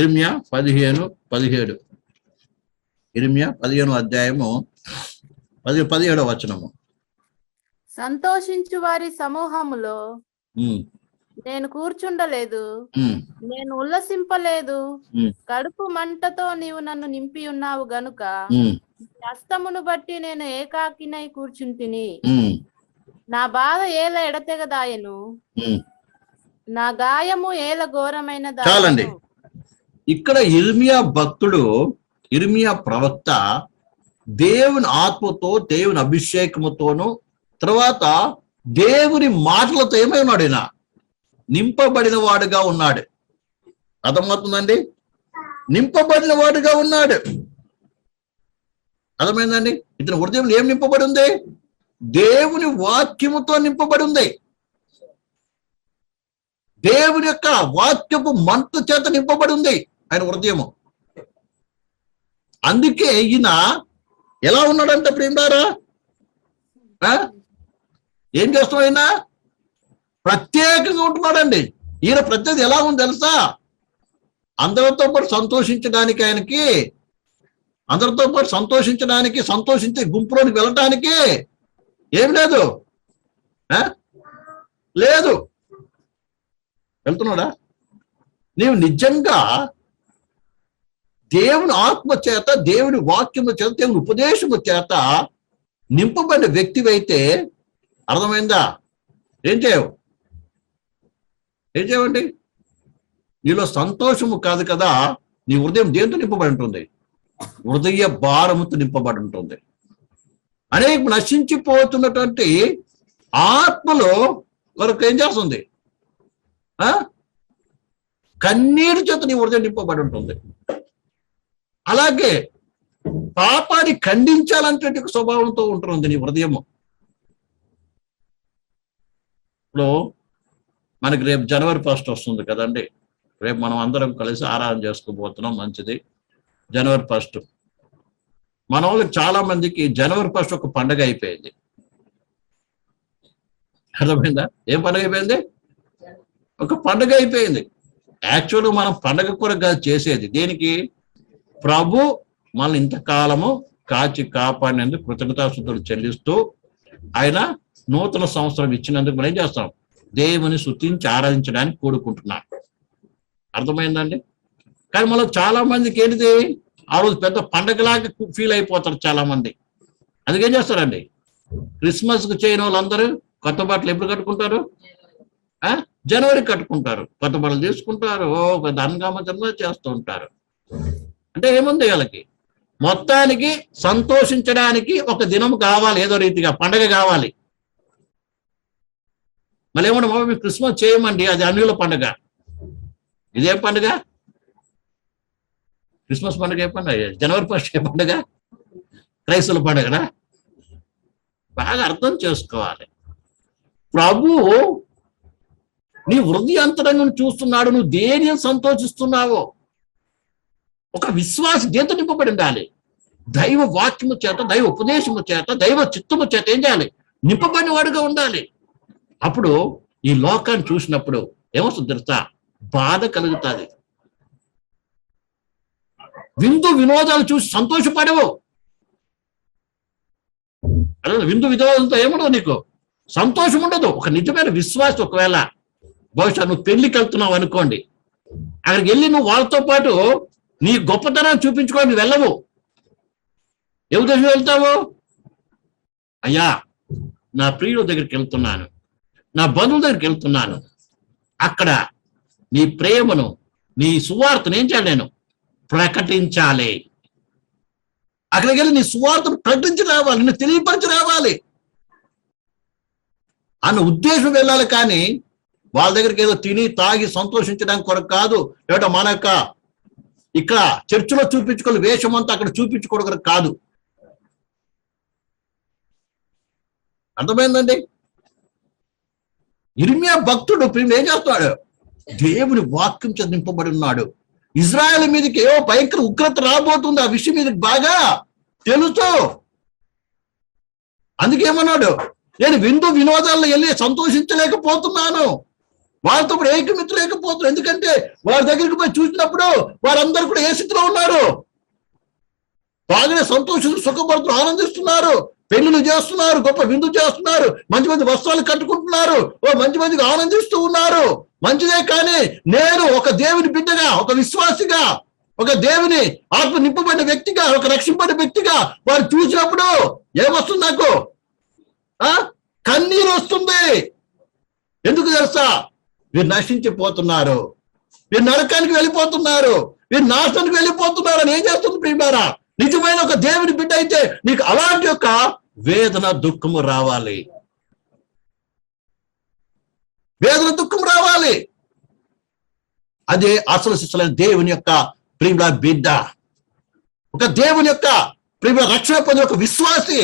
యిర్మీయా 15:17. యిర్మీయా 15వ అధ్యాయము 17వ వచనము. సంతోషించు వారి సమూహములో నేను కూర్చుండలేదు, నేను ఉల్లసింపలేదు. కడుపు మంటతో నీవు నన్ను నింపి ఉన్నావు గనుక హస్తమును బట్టి నేను ఏకాకినై కూర్చుంటిని. నా బాధ ఏల ఎడతెగదాయను, నా గాయము ఏల ఘోరమైన చాలండి. ఇక్కడ యిర్మీయా భక్తుడు, యిర్మీయా ప్రవక్త దేవుని ఆత్మతో, దేవుని అభిషేకముతోను, తర్వాత దేవుని మాటలతో ఏమై ఉన్నాడు? ఆయన నింపబడిన వాడుగా ఉన్నాడు. అర్థమవుతుందండి? నింపబడిన వాడుగా ఉన్నాడు. అర్థమైందండి? ఇతని హృదయంలో ఏం నింపబడి ఉంది? దేవుని వాక్యముతో నింపబడి ఉంది. దేవుని యొక్క వాక్యపు మంట చేత నింపబడి ఉంది ఆయన హృదయము. అందుకే ఈయన ఎలా ఉన్నాడంటే ప్రేమారా, ఏం చేస్తాం? ఆయన ప్రత్యేకంగా ఉంటున్నాడండి. ఈయన ప్రత్యేకత ఎలా ఉంది తెలుసా? అందరితో పాటు సంతోషించడానికి, ఆయనకి అందరితో పాటు సంతోషించడానికి, సంతోషించే గుంపులోనికి వెళ్ళటానికి ఏం లేదు, లేదు. వెళ్తున్నాడా? నీవు నిజంగా దేవుని ఆత్మ చేత, దేవుని వాక్యము చేత, దేవుని ఉపదేశము చేత నింపబడిన వ్యక్తివైతే, అర్థమైందా? ఏం చేయవండి? నీలో సంతోషము కాదు కదా, నీ హృదయం దేంతో నింపబడి ఉంటుంది? హృదయ భారముతో నింపబడి ఉంటుంది. అనేక నశించిపోతున్నటువంటి ఆత్మలో కొరకు ఏం చేస్తుంది? కన్నీరు చేత నీ హృదయం నింపబడి ఉంటుంది. అలాగే పాపాన్ని ఖండించాలంటే స్వభావంతో ఉంటుంది నీ హృదయము. ఇప్పుడు మనకి రేపు జనవరి 1 వస్తుంది కదండి. రేపు మనం అందరం కలిసి ఆరాధన చేసుకోబోతున్నాం. మంచిది. జనవరి 1 మన వాళ్ళకి చాలా మందికి జనవరి 1 ఒక పండగ అయిపోయింది. అర్థమైందా? ఏం పండగ అయిపోయింది? ఒక పండగ అయిపోయింది. యాక్చువల్గా మనం పండగ కూడా చేసేది దేనికి? ప్రభు మనల్ని ఇంతకాలము కాచి కాపాడినందుకు కృతజ్ఞతాస్తుతులు చెల్లిస్తూ, ఆయన నూతన సంవత్సరం ఇచ్చినందుకు మనం ఏం చేస్తాం? దేవుని స్తుతించి ఆరాధించడానికి కూడుకుంటున్నాం. అర్థమైందండి? కానీ మనం చాలా మందికి ఏంటిది, ఆ రోజు పెద్ద పండగలాగా ఫీల్ అయిపోతారు చాలా మంది. అందుకేం చేస్తారండి, క్రిస్మస్కి చేయని వాళ్ళందరూ కొత్త బట్టలు ఎప్పుడు కట్టుకుంటారు? జనవరి కట్టుకుంటారు, కొత్త బట్టలు తీసుకుంటారు, పెద్ద హంగామా చేస్తూ ఉంటారు. అంటే ఏముంది వాళ్ళకి? మొత్తానికి సంతోషించడానికి ఒక దినం కావాలి, ఏదో రీతిగా పండగ కావాలి. మళ్ళీ ఏమన్నా మేము క్రిస్మస్ చేయమండి, అది అన్యుల పండుగ. ఇదేం పండుగ? క్రిస్మస్ పండుగ ఏ పండుగ? జనవరి 1 ఏ పండుగ? క్రైస్తవుల పండుగనా? బాగా అర్థం చేసుకోవాలి. ప్రభు నీ హృదయాంతరంగం చూస్తున్నాడు. నువ్వు దేని సంతోషిస్తున్నావో ఒక విశ్వాస దేంతో నింపబడి ఉండాలి? దైవ వాక్యము చేత, దైవ ఉపదేశము చేత, దైవ చిత్తము చేత ఏం చేయాలి? నింపబడిన వాడుగా ఉండాలి. అప్పుడు ఈ లోకాన్ని చూసినప్పుడు ఏమొస్తుంది తెలుసా? బాధ కలుగుతుంది. విందు వినోదాలు చూసి సంతోషపడవు. అదే విందు వినోదాలతో ఏముండదు, నీకు సంతోషం ఉండదు. ఒక నిజమైన విశ్వాసం, ఒకవేళ బహుశా నువ్వు పెళ్లికి వెళ్తున్నావు అనుకోండి, అక్కడికి వెళ్ళి నువ్వు వాళ్ళతో పాటు నీ గొప్పతనాన్ని చూపించుకొని వెళ్ళవు. ఏ ఉద్దేశం వెళ్తావు? అయ్యా, నా ప్రియుల దగ్గరికి వెళ్తున్నాను, నా బంధువుల దగ్గరికి వెళ్తున్నాను, అక్కడ నీ ప్రేమను, నీ సువార్తను ఏం చేయాలి? నేను ప్రకటించాలి. అక్కడికి వెళ్ళి నీ సువార్తను ప్రకటించి రావాలి, నిన్ను తెలియపరిచి రావాలి అన్న ఉద్దేశం వెళ్ళాలి. కానీ వాళ్ళ దగ్గరికి ఏదో తిని తాగి సంతోషించడానికి కొరకు కాదు, లేకపోతే మన యొక్క ఇక్కడ చర్చిలో చూపించుకోవాలి వేషం అంతా అక్కడ చూపించుకోవడం కాదు. అర్థమైందండి? యిర్మీయా భక్తుడు ఏం చేస్తాడు? దేవుని వాక్యం చేత నింపబడి ఉన్నాడు. ఇజ్రాయెల్ మీదకి ఏవో భయంకర ఉగ్రత రాబోతుంది, ఆ విషయం మీద బాగా తెలుసు. అందుకేమన్నాడు? నేను విందు వినోదాల్లో వెళ్ళి సంతోషించలేకపోతున్నాను. వాళ్ళతో కూడా ఏకమిత్రులేకపోతున్నారు. ఎందుకంటే వారి దగ్గరికి పోయి చూసినప్పుడు వారందరూ కూడా ఏ స్థితిలో ఉన్నారు? బాగానే సంతోషిస్తూ సుఖపడుతూ ఆనందిస్తున్నారు, పెళ్లిళ్ళు చేస్తున్నారు, గొప్ప విందు చేస్తున్నారు, మంచి మంచి వస్త్రాలు కట్టుకుంటున్నారు, మంచి మంచిగా ఆనందిస్తూ ఉన్నారు. మంచిదే. కానీ నేను ఒక దేవుని బిడ్డగా, ఒక విశ్వాసిగా, ఒక దేవుని ఆత్మ నింపబడిన వ్యక్తిగా, ఒక రక్షింపబడిన వ్యక్తిగా వారు చూసినప్పుడు ఏమొస్తుంది నాకు? కన్నీరు వస్తుంది. ఎందుకు తెలుసా? వీరు నశించిపోతున్నారు, వీరు నరకానికి వెళ్ళిపోతున్నారు, వీరు నాశనానికి వెళ్ళిపోతున్నారు అని ఏం చేస్తుంది ప్రియులారా? నిజమైన ఒక దేవుని బిడ్డ అయితే నీకు అలాంటి యొక్క వేదన దుఃఖము రావాలి, వేదన దుఃఖం రావాలి. అదే అసలు శిశులైన దేవుని యొక్క ప్రియుల బిడ్డ, ఒక దేవుని యొక్క ప్రియుల రక్షణ పొందిన ఒక విశ్వాసి